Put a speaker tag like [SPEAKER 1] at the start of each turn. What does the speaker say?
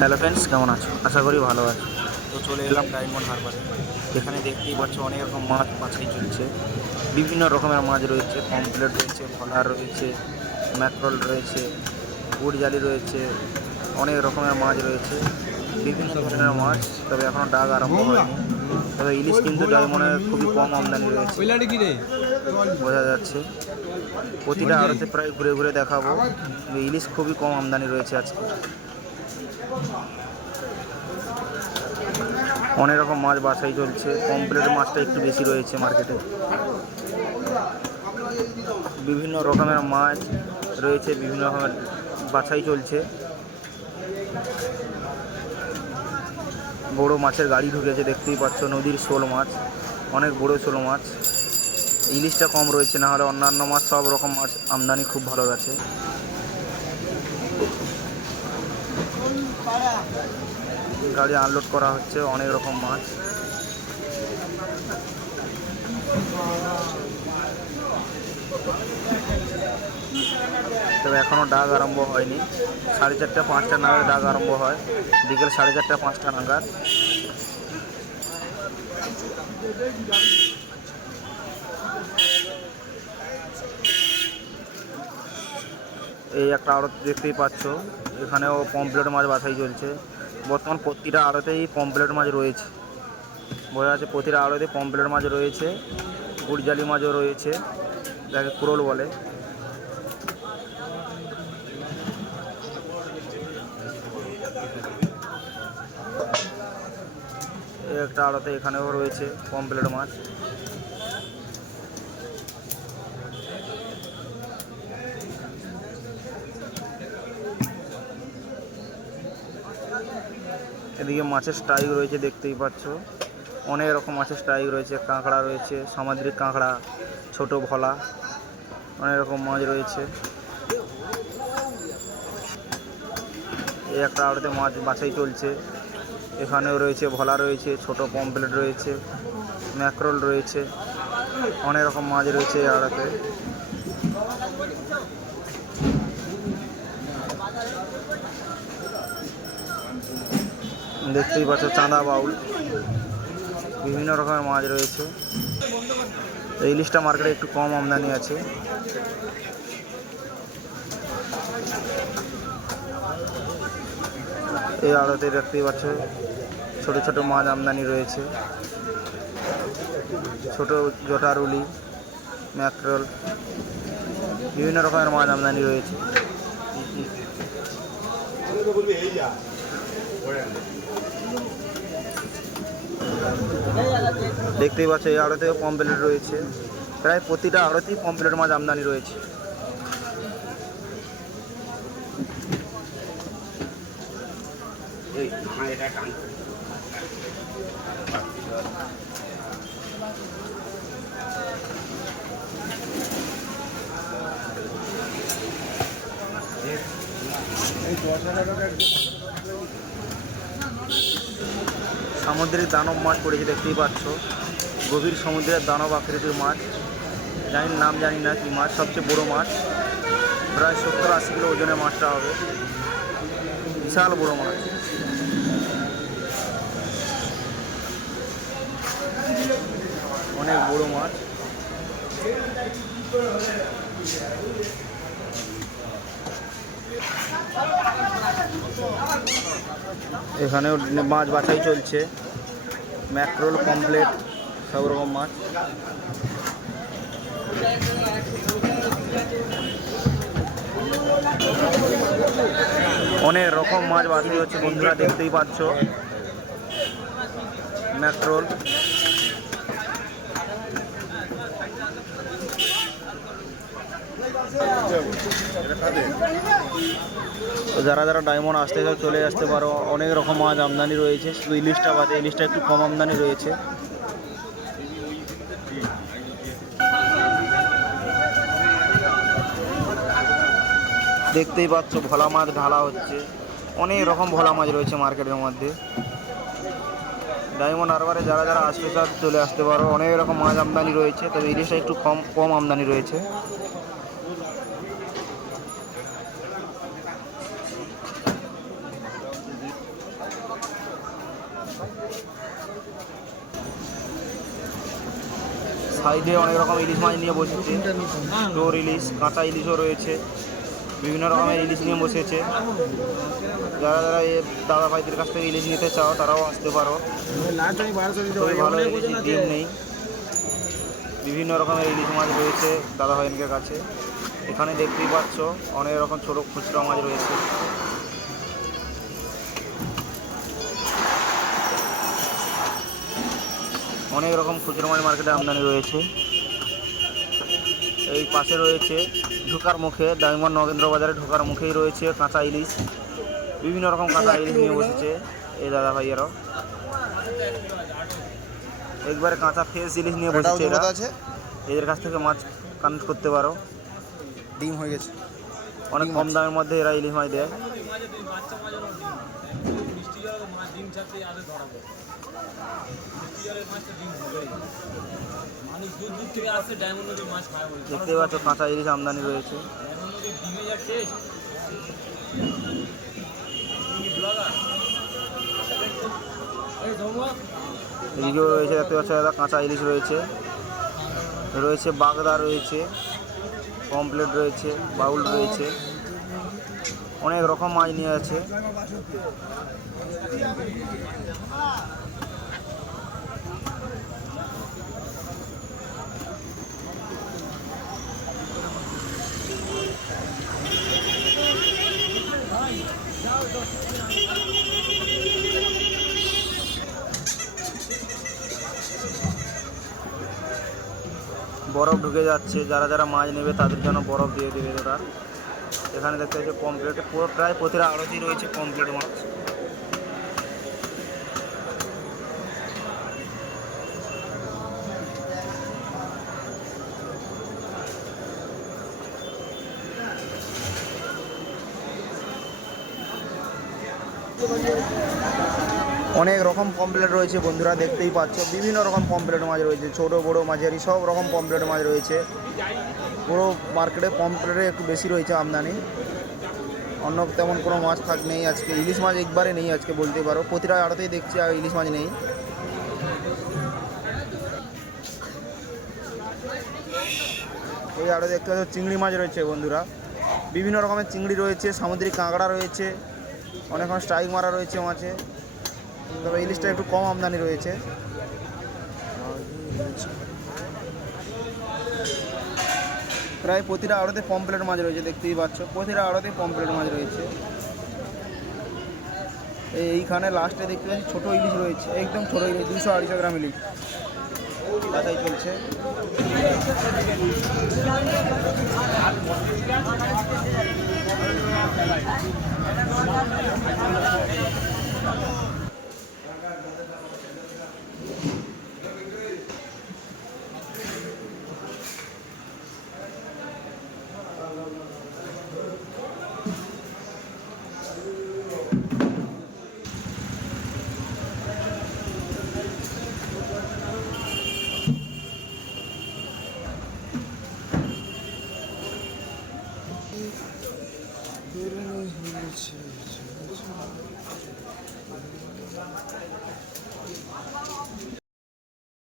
[SPEAKER 1] Hello friends কেমন আছো? আশা করি ভালো আছো। তো চলে এলাম ডায়মন্ড হারবারে এখানে দেখতেই পাচ্ছ অনেক রকম মাছ বাছাই চলছে। বিভিন্ন রকমের মাছ রয়েছে পমপ্লেট রয়েছে ভলার রয়েছে, ম্যাক্রোল রয়েছে উড়জালি রয়েছে, অনেক রকমের মাছ রয়েছে। বিভিন্ন ধরনের মাছ, তবে এখনও ডাক আরম্ভ হয়নি। তবে ইলিশ কিন্তু ডায়মন্ডের খুবই কম আমদানি রয়েছে। বোঝা যাচ্ছে। প্রতিটা আড়তে প্রায় ঘুরে ঘুরে দেখাবো ইলিশ খুবই কম আমদানি রয়েছে আজকে। অনেক রকম মাছ বাছাই চলছে কমপ্লেট মাছটা একটু বেশি রয়েছে মার্কেটে। বিভিন্ন রকমের মাছ রয়েছে, বিভিন্ন রকমের বাছাই চলছে। বড় মাছের গাড়ি ঢুকেছে, দেখতেই পাচ্ছ, নদীর শোল মাছ, অনেক বড় শোল মাছ। ইলিশটা কম রয়েছে না হলে অন্যান্য মাছ সব রকম মাছ আমদানি খুব ভালো গেছে গাড়ি আনলোড করা হচ্ছে, অনেক রকম মাছ। তবে এখনও ডাক আরম্ভ হয়নি। সাড়ে চারটা, পাঁচটা নাগাদ ডাক আরম্ভ হয়। বিকেল সাড়ে চারটা, পাঁচটা নাগাদ। এই একটা আড়ত দেখতেই পাচ্ছ। এখানেও পমপ্লেট মাছ বাছাই চলছে। বর্তমান প্রতিটা আড়তেই পমপ্লেট মাছ রয়েছে। বোঝা যাচ্ছে প্রতিটা আড়তে পমপ্লেট মাছ রয়েছে। গুড়জালি মাছও রয়েছে। যাকে কুরল বলে। একটা আড়তে এখানেও রয়েছে পমপ্লেট মাছ। এদিকে মাছের স্ট্রাইক রয়েছে, দেখতেই পাচ্ছ। অনেক রকম মাছের স্ট্রাইক রয়েছে, কাঁকড়া রয়েছে, সামুদ্রিক কাঁকড়া, ছোট ভলা, অনেক রকম মাছ রয়েছে। এই একটা আড়তে মাছ বাছাই চলছে। এখানেও রয়েছে, ভলা রয়েছে, ছোট পমপ্লেট রয়েছে, ম্যাক্রোল রয়েছে, অনেক রকম মাছ রয়েছে এই আড়তে। দেখতেই পাচ্ছ, চাঁদা বাউল। বিভিন্ন রকমের মাছ রয়েছে। ইলিশটা মার্কেটে একটু কম আমদানি আছে। এই আড়তে দেখতেই পাচ্ছ, ছোট ছোট মাছ আমদানি রয়েছে। ছোট জটারুলি ম্যাক্রল বিভিন্ন রকমের মাছ আমদানি রয়েছে। দেখতেই পাচ্ছ এই আড়তেও পম্পলেট রয়েছে। প্রায় প্রতিটা আড়তেই পম্পলেট মাছ আমদানি রয়েছে। সামুদ্রিক দানব মাছ পড়েছে, দেখতেই পাচ্ছ। গভীর সমুদ্রের দানব আকৃতির মাছ জানি নাম জানি না কি মাছ সবচেয়ে বড় মাছ প্রায় সত্তর আশি কিলো ওজনের মাছটা হবে। বিশাল বড় মাছ অনেক বড় মাছ এখানেও মাছ বাছাই চলছে। ম্যাক্রোল কমপ্লেট সব রকম মাছ। অনেক রকম মাছ বাছাই হচ্ছে বন্ধুরা দেখতেই পাচ্ছ। ম্যাক্রোল। তো যারা যারা ডায়মন্ড আসতে চাও, চলে আসতে পারো। অনেক রকম মাছ আমদানি রয়েছে। শুধু ইলিশটা বাদে ইলিশটা একটু কম আমদানি রয়েছে। দেখতেই পাচ্ছ, ভোলা মাছ ঢালা হচ্ছে। অনেক রকম ভোলা মাছ রয়েছে মার্কেটের মধ্যে। ডায়মন্ড হারবারে যারা যারা আসতে চাও, চলে আসতে পারো। অনেক রকম মাছ আমদানি রয়েছে, তবে ইলিশটা একটু কম কম আমদানি রয়েছে। সাইডে অনেক রকম ইলিশ মাছ নিয়ে বসেছে। টোর ইলিশ, কাঁচা ইলিশও রয়েছে। বিভিন্ন রকমের ইলিশ নিয়ে বসেছে। যারা যারা এ দাদা ভাইদের কাছ থেকে ইলিশ নিতে চাও, তারাও আসতে পারো। ভালো ইলিশ ডিম নেই। বিভিন্ন রকমের ইলিশ মাছ রয়েছে দাদা ভাইয়ের কাছে। এখানে দেখতেই পাচ্ছ, অনেক রকম ছোট খুচরা মাছ রয়েছে। অনেক রকম খুচরো মাছ মার্কেটে আমদানি রয়েছে। এই পাশে রয়েছে ঢোকার মুখে ডায়মন্ড নগেন্দ্র বাজারে ঢোকার মুখেই রয়েছে কাঁচা ইলিশ। বিভিন্ন রকম কাঁচা ইলিশ নিয়ে বসেছে এই দাদা ভাইয়েরাও। একবারে কাঁচা ফ্রেশ ইলিশ নিয়ে বসেছে এরা। এদের কাছ থেকে মাছ কানেক্ট করতে পারো।
[SPEAKER 2] ডিম হয়ে গেছে।
[SPEAKER 1] অনেক কম দামের মধ্যে এরা ইলিশ মাছ দেয়।
[SPEAKER 3] ডিম
[SPEAKER 1] দেখতেই পাচ্ছ কাঁচা ইলিশ আমদানি রয়েছে। এদিকেও রয়েছে দেখতে পাচ্ছ দাদা কাঁচা ইলিশ রয়েছে। রয়েছে বাগদা রয়েছে পমপ্লেট রয়েছে বাউল রয়েছে। অনেক রকম মাছ নিয়ে আছে। বরফ ঢুকে যাচ্ছে, যারা যারা মাছ নেবে তাদের জন্য বরফ দিয়ে দেবে ওরা। এখানে দেখতে পমপ্লেট পুরো প্রায় প্রতিটা আড়তি রয়েছে পমপ্লেট মাছ। অনেক রকম পমপ্লেট রয়েছে, বন্ধুরা দেখতেই পাচ্ছ। বিভিন্ন রকম পমপ্লেট মাছ রয়েছে, ছোট, বড়, মাঝারি, সব রকম পমপ্লেট মাছ রয়েছে। পুরো মার্কেটে পমপ্লেটের একটু বেশি রয়েছে আমদানি। অন্য তেমন কোনো মাছ থাক নেই আজকে। ইলিশ মাছ একবারে নেই আজকে বলতে পারো। প্রতিটা আড়তেই দেখছি আর ইলিশ মাছ নেই। এই আড়ে দেখতে পাচ্ছ চিংড়ি মাছ রয়েছে বন্ধুরা। বিভিন্ন রকমের চিংড়ি রয়েছে, সামুদ্রিক কাঁকড়া রয়েছে, অনেক স্ট্রাইক মারা রয়েছে মাছে। তবে ইলিশটা একটু কম আমদানি রয়েছে। প্রায় প্রতিটা আড়তে পমপ্লেট মাছ রয়েছে, দেখতেই পাচ্ছ। প্রতিটা আড়তে পমপ্লেট মাছ রয়েছে। এইখানে লাস্টে দেখতে পাচ্ছি ছোটো ইলিশ রয়েছে, একদম ছোটো ইলিশ, দুশো আড়াইশো গ্রাম ইলিশ। বাছাই চলছে।